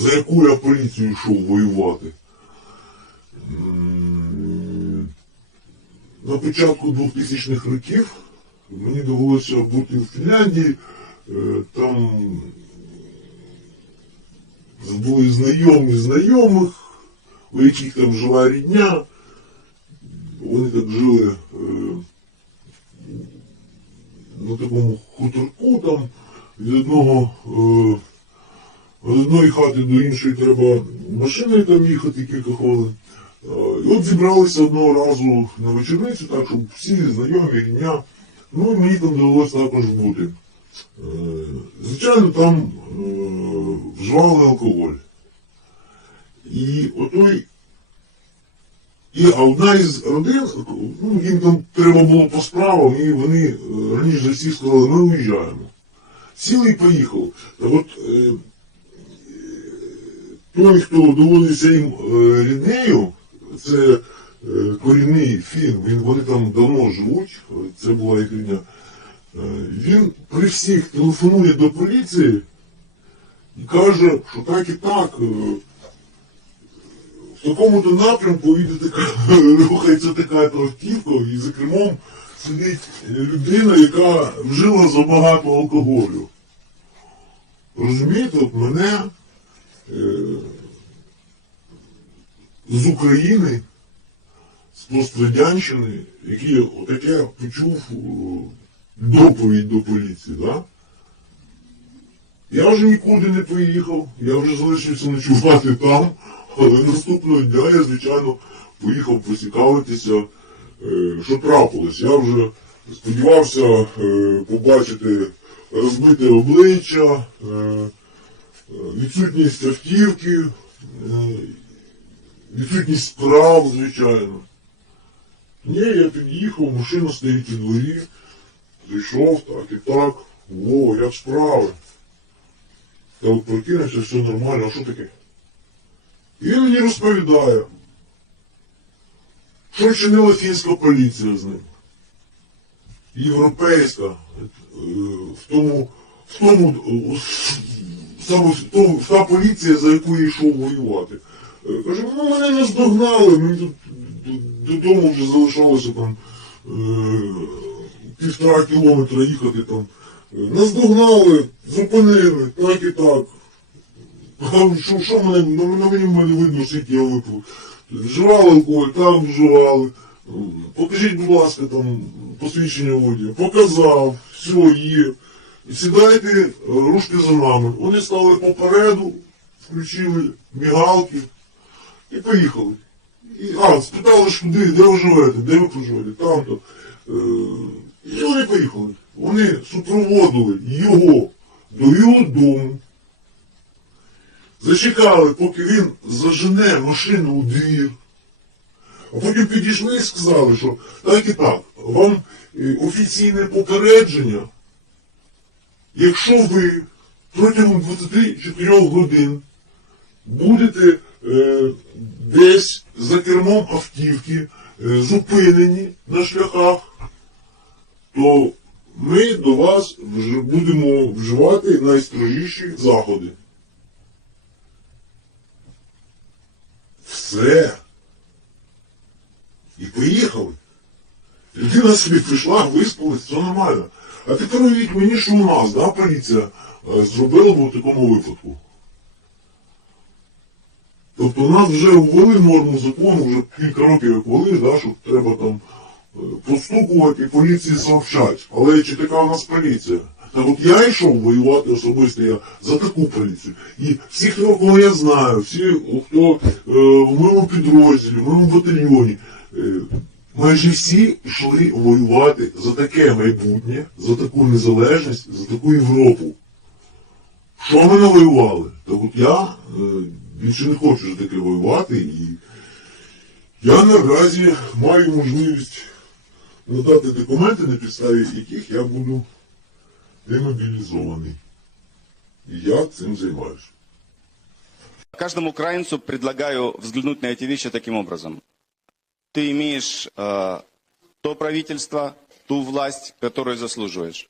за яку я поліцію йшов воювати. На початку 2000-х років мені довелося бути в Фінляндії, е, там були знайомі знайомих, у яких там жила рідня. Вони так жили е, на такому хуторку там від одного від одної хати до іншої треба машиною там їхати кілька хвилин. Е, І от зібралися одного разу на вечорницю, так, щоб всі знайомі, рідня. Ну і мені там довелося також бути. Е, Звичайно, там е, вживали алкоголь. І отой. І одна із родин, ну їм там треба було по справам, і вони раніше за всіх сказали, ми уїжджаємо. Сіли і поїхали. Та от той, хто доводився їм е, ріднею, це е, корінний фін, він, вони там давно живуть, це була їх рідня. Е, Він при всіх телефонує до поліції і каже, що так і так. в такому-то напрямку їде така, рухається така автівка, і за кермом сидить людина, яка вжила забагато алкоголю. Розумієте, от мене з України, з пострадянщини, який отаке почув е, доповідь до поліції, да? Я вже нікуди не поїхав, я вже залишився ночувати там, але наступного дня я, звичайно, поїхав поцікавитися, е, що трапилось. Я вже сподівався е, побачити розбите обличчя, е, е, відсутність автівки, е, відсутність справ, звичайно. Ні, я під'їхав, машина стоїть у дворі, зайшов так і так. О, як справи. Та от прокинувся, все нормально, а що таке? І він мені розповідає, що чинила фінська поліція з ним. Європейська, е, в тому, в тому, саме в та поліція, за яку я йшов воювати. Е, Каже, ну мене наздогнали, мені тут додому вже залишалося там е, півтора кілометра їхати там. Е, Наздогнали, зупинили, так і так. Що, що мене, на мені в мене видно, скільки я випив. Вживали алкоголь, там вживали. Покажіть, будь ласка, там посвідчення водія. Показав, все є. Сідайте, е, рушки за нами. Вони стали попереду, включили мігалки і поїхали. І, а, спитали ж куди, де ви живете, де ви проживаєте, там-то. Е, і вони поїхали. Вони супроводили його до його дому. Зачекали, поки він зажене машину у двір. А потім підійшли і сказали, що так і так, вам е, офіційне попередження, якщо ви протягом 24 годин будете е, десь за кермом автівки е, зупинені на шляхах, то ми до вас вже будемо вживати найстрожіші заходи. Все. І поїхали. Людина собі прийшла, виспалась, все нормально. А тепер уявіть мені, що у нас, да, поліція е, зробила б у такому випадку. Тобто у нас вже ввели норму закону, вже кілька років як ввели, да, що треба там е, постукувати і поліції сообщать. Але чи така у нас поліція? Так от я йшов воювати особисто я за таку поліцію. І всі, хто кого я знаю, всі, хто е, в моєму підрозділі, в моєму батальйоні, е, майже всі йшли воювати за таке майбутнє, за таку незалежність, за таку Європу. Що ми навоювали? Так от я е, більше не хочу за таке воювати і я наразі маю можливість надати документи, на підставі яких я буду демобілізований. І я цим займаюся. Каждому украинцу предлагаю взглянуть на эти вещи таким образом. Ты имеешь э, то правительство, ту власть, которую заслуживаешь.